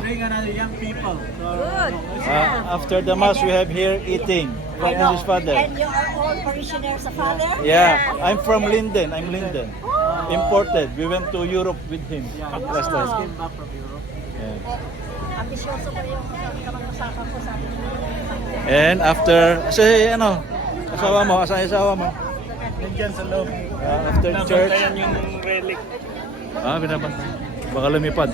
bring another young people. So, Good. After the mass, we have here eating. I And know. his father. And you are all parishioners of Father? Yeah, I'm from Linden. I'm Linden. Imported. We went to Europe with him yeah, last just time. came back from Europe. Yeah. Ambisyoso ko yung kamang-usapan ko sa akin. And after, asawa mo, asawa mo. Nandiyan sa loob. After church, Nabantayan yung relic. binabantay. Baka lumipad.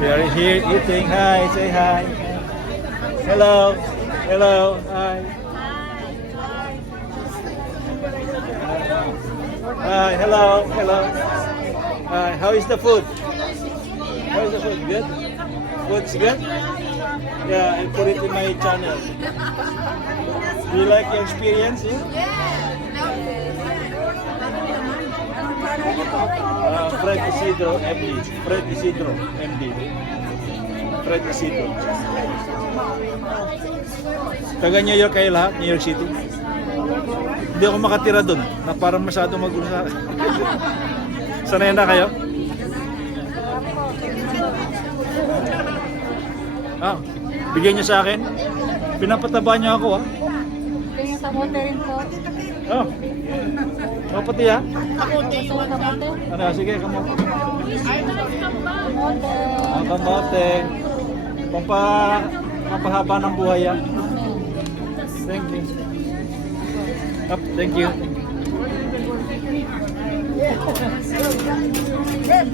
We are here eating. Hi, say hi. Hello. Hello. Hi. Hi. Hello. Hello. Hi. How is the food? How is the food? Good? Food's good? Yeah, I put it in my channel. Do you like your experience here? Fred Isidro, MD. Fred Isidro, MD. Fred Isidro. Taga New York kayo lahat? New York City? Hindi ako makatira doon na parang masyado magulo sa akin. Sanay na kayo? Bigyan niyo sa akin. Pinapataba niyo ako Tingin sa mote rin po. Pati Kamote. Gusto mo kamote? Sige, kamote. Kamote. Kamote. Pampahaba ng buhay yan. Thank you. Thank you. Then,